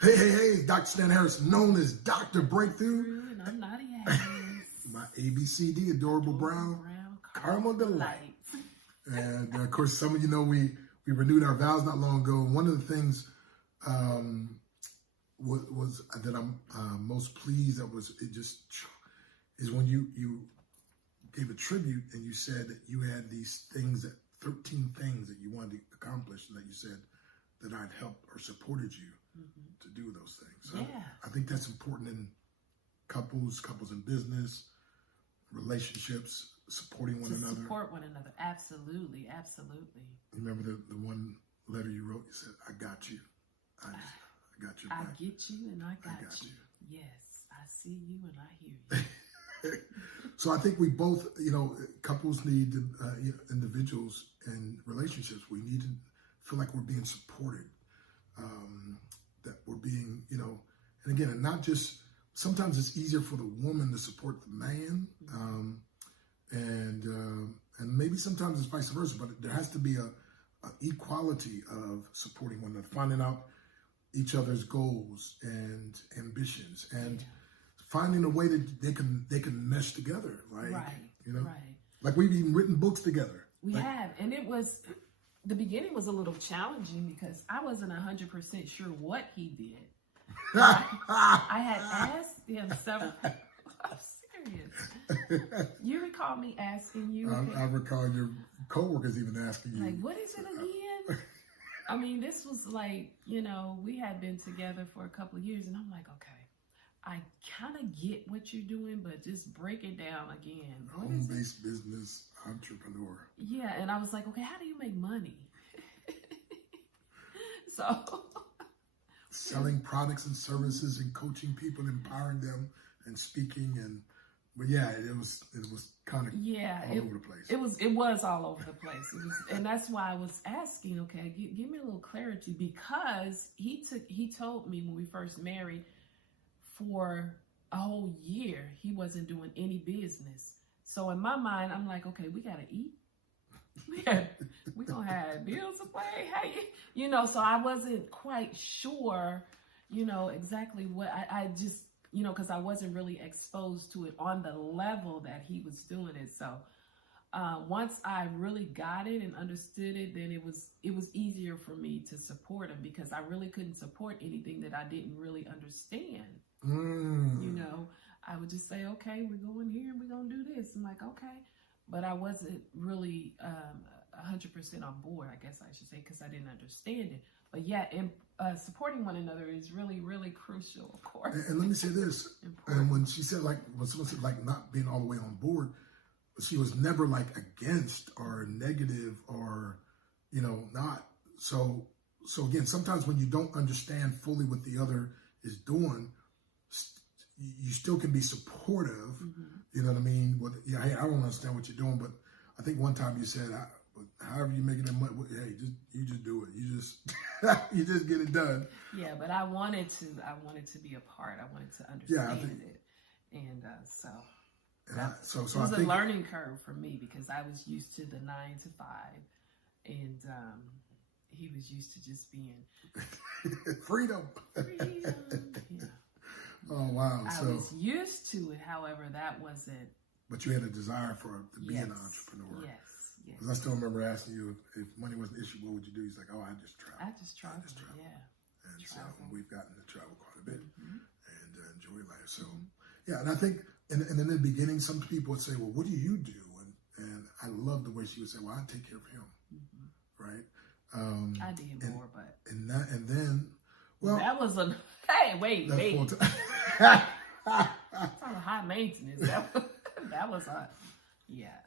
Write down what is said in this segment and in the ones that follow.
Hey, Dr. Stan Harris, known as Dr. Breakthrough. And I'm Nadia. My ABCD, Adorable Brown, Caramel Delight. And of course, some of you know we renewed our vows not long ago. And one of the things was that I'm most pleased is when you gave a tribute and you said that you had these things, 13 things that you wanted to accomplish, and that you said that I'd helped or supported you to do those things. So Yeah. I think that's important in couples in business, relationships, supporting one another. Support one another. Absolutely. Remember the one letter you wrote? You said, I got you. I got your back. I get you and I got you. Yes. I see you and I hear you. So I think we both, couples need, individuals and relationships, we need to feel like we're being supported, that we're being, and again, and not just, sometimes it's easier for the woman to support the man, and maybe sometimes it's vice versa, but there has to be a equality of supporting one another, finding out each other's goals and ambitions, and finding a way that they can mesh together, like, like we've even written books together. We have, and the beginning was a little challenging because I wasn't 100% sure what he did. I had asked him several. I'm serious. You recall me asking you? I recall your coworkers even asking you. Like, what is it again? I mean, this was like, we had been together for a couple of years, and I'm like, okay, I kind of get what you're doing, but just break it down again. Home-based business entrepreneur. Yeah, and I was like, okay, how do you make money? So selling products and services and coaching people, empowering them and speaking, but yeah, it was kind of all over the place. It was all over the place. And that's why I was asking, okay, give me a little clarity, because he told me when we first married, for a whole year he wasn't doing any business. So in my mind, I'm like, okay, we gotta eat. We gonna have bills to pay. So I wasn't quite sure, exactly what I just, because I wasn't really exposed to it on the level that he was doing it. So once I really got it and understood it, then it was easier for me to support him, because I really couldn't support anything that I didn't really understand. I would just say, okay, we're going here and we're going to do this. I'm like, okay. But I wasn't really 100% on board, I guess I should say, because I didn't understand it. But yeah, supporting one another is really, really crucial, of course. And let me say this. And when she said, when someone said, not being all the way on board, she was never against or negative or, not. So again, sometimes when you don't understand fully what the other is doing, you still can be supportive. You know what I mean? Hey, I don't understand what you're doing, but I think one time you said, however you're making that money, hey, you just do it. You just you just get it done. Yeah, but I wanted to be a part. I wanted to understand it, and so it was a learning curve for me, because I was used to the 9 to 5, and he was used to just being freedom. Yeah. Oh, wow. I was used to it. However, that wasn't. But you had a desire to be an entrepreneur. Yes. Because I still remember asking you if money was an issue, what would you do? He's like, oh, I just travel. Yeah. And so we've gotten to travel quite a bit and enjoy life. So, yeah, and I think and in the beginning, some people would say, well, what do you do? And I love the way she would say, well, I take care of him. Right? I did more, but. And then, well. That was wait. That's a high maintenance. That was a,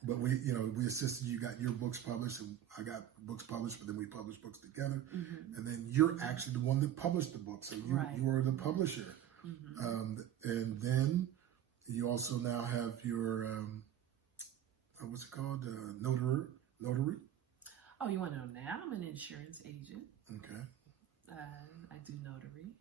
But we assisted. You got your books published, and I got books published. But then we published books together, and then you're actually the one that published the book. So you were the publisher, and then you also now have your what's it called, notary. Oh, you want to know now? I'm an insurance agent. Okay. I do notary.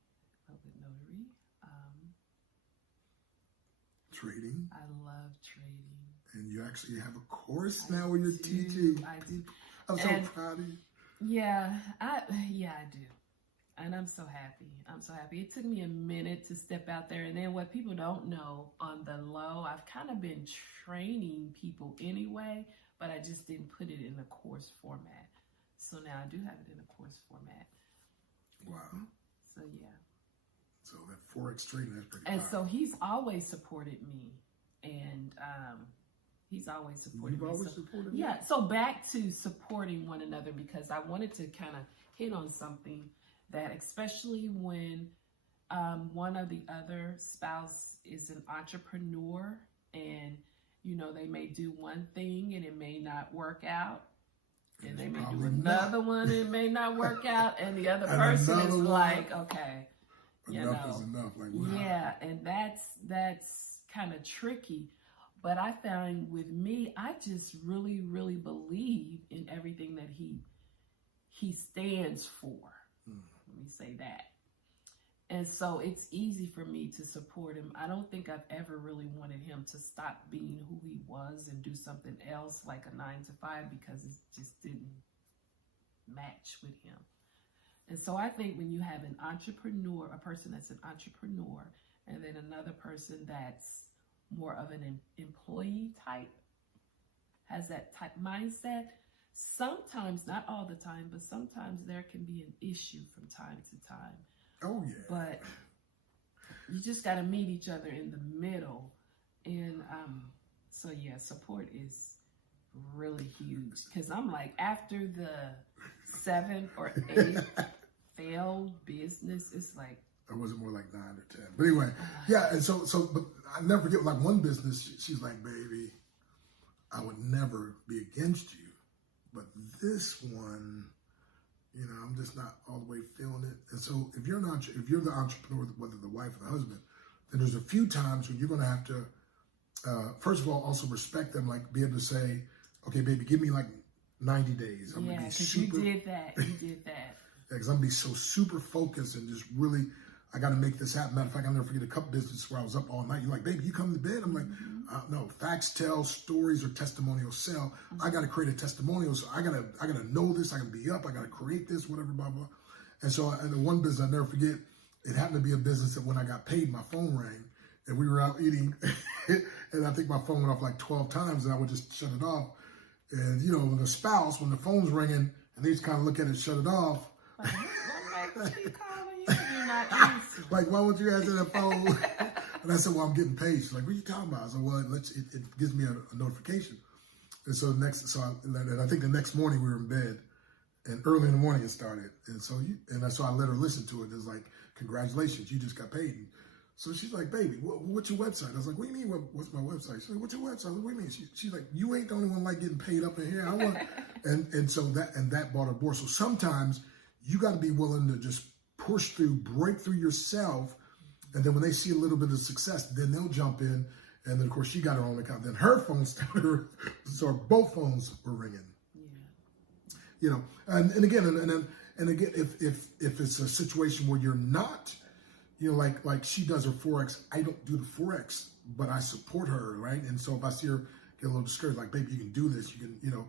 Trading. I love trading. And you actually have a course now where you're teaching. I do. I'm so proud of you. Yeah, I do. And I'm so happy. I'm so happy. It took me a minute to step out there. And then what people don't know on the low, I've kind of been training people anyway, but I just didn't put it in a course format. So now I do have it in a course format. Wow. So yeah. So that Forex trading is pretty And powerful. so he's always supported me. And he's always supported You've me. always supported me? Yeah. So back to supporting one another, because I wanted to kind of hit on something that, especially when one or the other spouse is an entrepreneur, and you know, they may do one thing and it may not work out, and they may do another one and it may not work out, and the other person is like, okay, enough is enough. Like, wow. Yeah, and that's kind of tricky. But I found with me, I just really, really believe in everything that he stands for. Let me say that. And so it's easy for me to support him. I don't think I've ever really wanted him to stop being who he was and do something else like a 9-to-5, because it just didn't match with him. And so I think when you have an entrepreneur, a person that's an entrepreneur, and then another person that's more of an employee type, has that type mindset, sometimes, not all the time, but sometimes there can be an issue from time to time. Oh, yeah. But you just got to meet each other in the middle. And so, yeah, support is really huge. Because I'm like, after the 7th or 8th failed business, it's like, it wasn't more like 9 or 10. But anyway, yeah. And so, but I never forget, like, one business, she's like, baby, I would never be against you. But this one, you know, I'm just not all the way feeling it. And so if you're the entrepreneur, whether the wife or the husband, then there's a few times when you're going to have to, first of all, also respect them, like be able to say, okay, baby, give me like 90 days. I'm yeah, gonna be because super, you did that. You did that. because I'm going to be so super focused and just really, I got to make this happen. Matter of fact, I'll never forget a couple businesses where I was up all night. You're like, baby, you come to bed? I'm like, no, facts tell, stories or testimonials sell. I got to create a testimonial. So I got to know this. I got to be up. I got to create this, whatever, blah, blah. And so, and the one business I never forget, it happened to be a business that when I got paid, my phone rang and we were out eating. And I think my phone went off like 12 times and I would just shut it off. And, you know, when the spouse, when the phone's ringing and they just kind of look at it, shut it off. Like, why won't you answer that phone? And I said, well, I'm getting paid. She's like, what are you talking about? I said, well, it gives me a notification. And so I think the next morning we were in bed, and early in the morning it started. And so I let her listen to it. It's like, congratulations, you just got paid. And so she's like, baby, what's your website? I was like, what do you mean, what's my website? She's like, what's your website? I was like, what do you mean? She's like, you ain't the only one like getting paid up in here. I want, and so that brought her aboard. So sometimes you got to be willing to just push through, break through yourself, and then when they see a little bit of success, then they'll jump in. And then, of course, she got her own account. Then her phone started, so both phones were ringing. Yeah. You know, and again, if it's a situation where you're not, you know, like she does her Forex, I don't do the Forex, but I support her, right? And so if I see her get a little discouraged, like, baby, you can do this, you can, you know,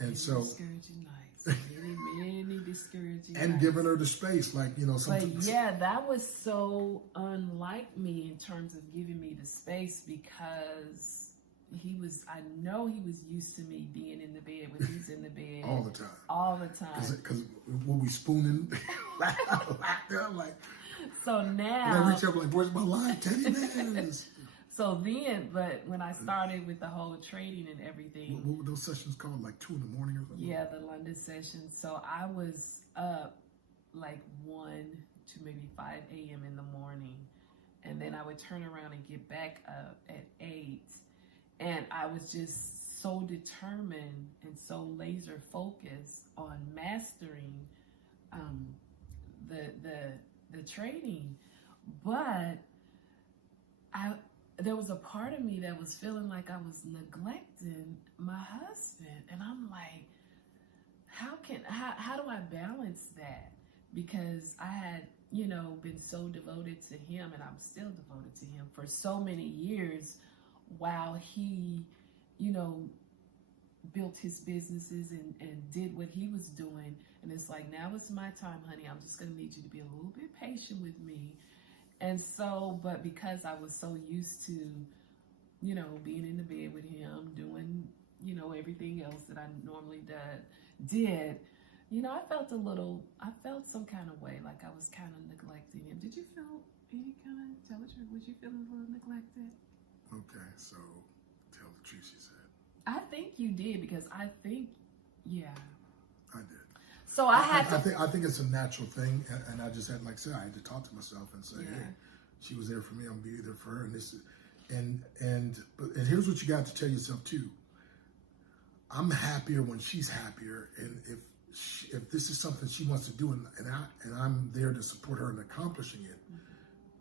and so. Discouraging nights. Many discouraging and nights. Giving her the space, like, you know. But yeah, that was so unlike me in terms of giving me the space, because I know he was used to me being in the bed when he's in the bed. All the time. All the time. Because when we spooning, like. So now. And I reach up like, where's my live teddy bears? So then, but when I started with the whole trading and everything. What were those sessions called? Like 2 a.m. or something? Yeah, the London session. So I was up like 1 to maybe 5 a.m. in the morning. And then I would turn around and get back up at 8. And I was just so determined and so laser focused on mastering the trading. But there was a part of me that was feeling like I was neglecting my husband. And I'm like, how do I balance that? Because I had, you know, been so devoted to him, and I'm still devoted to him for so many years, while he, you know, built his businesses and did what he was doing. And it's like, now it's my time, honey. I'm just going to need you to be a little bit patient with me. And so, but because I was so used to, you know, being in the bed with him, doing, you know, everything else that I normally did, you know, I felt some kind of way, like I was kind of neglecting him. Did you feel any kind of, tell the truth, was you feeling a little neglected? Okay, so tell the truth, she said. I think you did, because I think, yeah. I did. So I think it's a natural thing, and I just had, like I said, I had to talk to myself and say, yeah. hey, she was there for me, I'm gonna be there for her, and this is, and here's what you got to tell yourself too. I'm happier when she's happier, and if this is something she wants to do, and I'm there to support her in accomplishing it,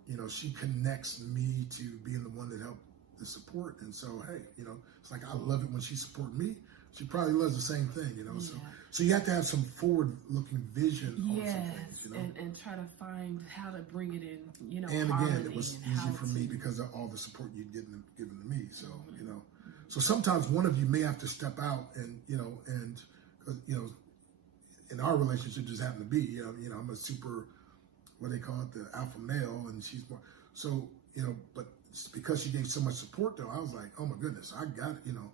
you know, she connects me to being the one that helped the support, and so hey, you know, it's like I love it when she supports me. She probably loves the same thing, you know. Yeah. So you have to have some forward-looking vision on some things, you know. And try to find how to bring it in, you know. And again, it was easy for me to... because of all the support you'd given to me. So you know, so sometimes one of you may have to step out, and you know, in our relationship just happened to be, you know, I'm a super, what they call it, the alpha male, and she's more. So you know, but because she gave so much support, though, I was like, oh my goodness, I got it, you know.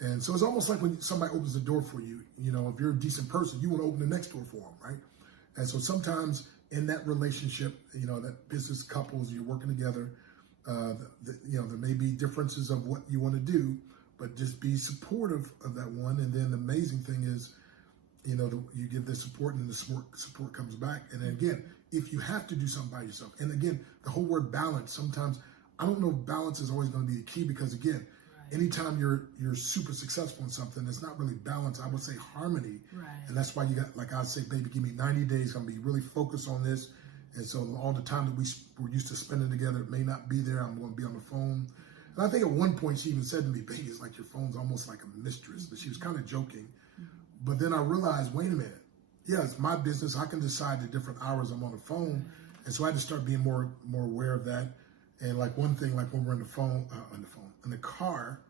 And so it's almost like when somebody opens the door for you, you know, if you're a decent person, you want to open the next door for them, right? And so sometimes in that relationship, you know, that business couples, you're working together, you know, there may be differences of what you want to do, but just be supportive of that one. And then the amazing thing is, you know, you give the support, and the support comes back. And then again, if you have to do something by yourself, and again, the whole word balance, sometimes, I don't know if balance is always going to be the key, because again, anytime you're super successful in something, it's not really balance. I would say harmony. Right. And that's why you got, like I say, baby, give me 90 days. I'm going to be really focused on this. And so all the time that we're used to spending together, it may not be there. I'm going to be on the phone. And I think at one point she even said to me, baby, it's like your phone's almost like a mistress. But she was kind of joking. But then I realized, wait a minute. Yeah, it's my business. I can decide the different hours I'm on the phone. And so I had to start being more aware of that. And like one thing, like when we're in the car,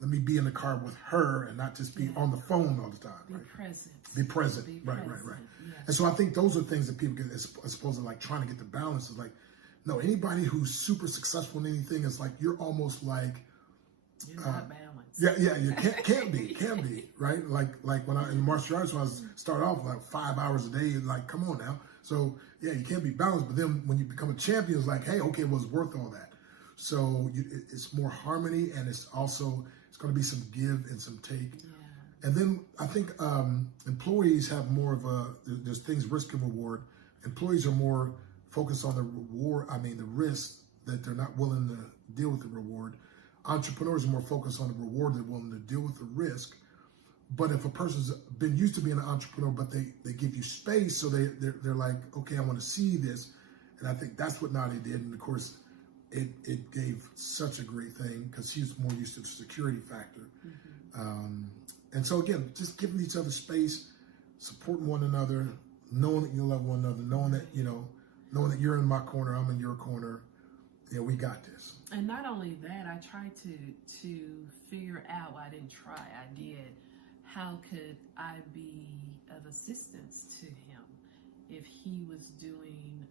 let me be in the car with her and not just be on the phone all the time. Right? Be present. Right. Yeah. And so I think those are things that people get, as opposed to like trying to get the balance. Is like, no, anybody who's super successful in anything is like, you're almost like, you're not balanced. Yeah, you can't be, right? Like when I in martial arts, when I started off like 5 hours a day, like, come on now. So yeah, you can't be balanced. But then when you become a champion, it's like, hey, okay, well, it's worth all that. So it's more harmony, and it's going to be some give and some take. Yeah. And then I think employees have more of there's things risk and reward. Employees are more focused on the reward, the risk, that they're not willing to deal with the reward. Entrepreneurs are more focused on the reward, they're willing to deal with the risk. But if a person's been used to being an entrepreneur, but they give you space, so they're like, okay, I want to see this. And I think that's what Nadia did. And of course, it gave such a great thing, because she's more used to the security factor. And so again, just giving each other space, supporting one another, knowing that you love one another, knowing that you're in my corner, I'm in your corner. Yeah, we got this. And not only that, I tried to figure out, well, I didn't try, I did, how could I be of assistance to him if he was doing...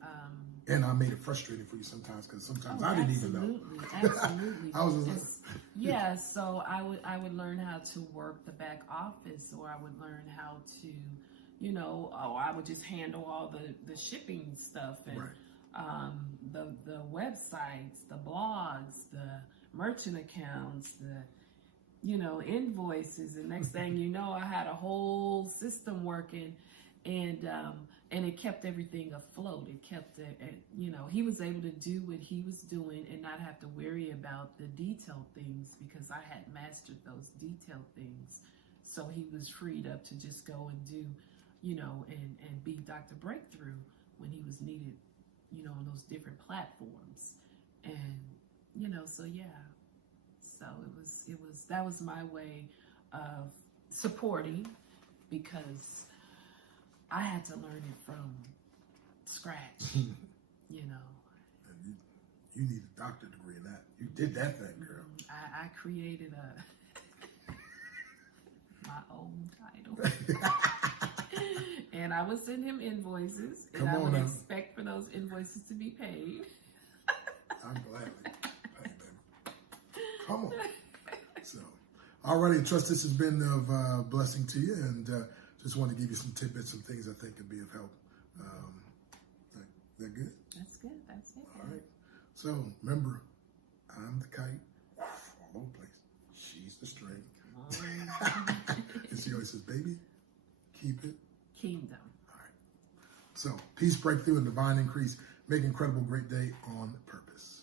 and I made it frustrating for you sometimes, because sometimes I didn't even know. Absolutely. I was just, yeah, so I would learn how to work the back office, or I would learn how to, you know, I would just handle all the shipping stuff, and the websites, the blogs, the merchant accounts, the, you know, invoices, and next thing you know, I had a whole system working, and it kept everything afloat. It kept it, you know, he was able to do what he was doing and not have to worry about the detailed things, because I had mastered those detailed things. So he was freed up to just go and do, you know, and be Dr. Breakthrough when he was needed, you know, on those different platforms. And, you know, so yeah. So that was my way of supporting, because I had to learn it from scratch, you know. You need a doctorate degree in that. You did that thing, girl. I created my own title. And I would send him invoices, and I would expect for those invoices to be paid. I'm glad. Come on. So, alrighty, trust this has been of blessing to you, and just want to give you some tidbits, some things I think could be of help. That good? That's good. That's it. All right. So remember, I'm the kite, all over the place. She's the string. And she always says, "Baby, keep it Kingdom." All right. So peace, breakthrough, and divine increase. Make an incredible great day on purpose.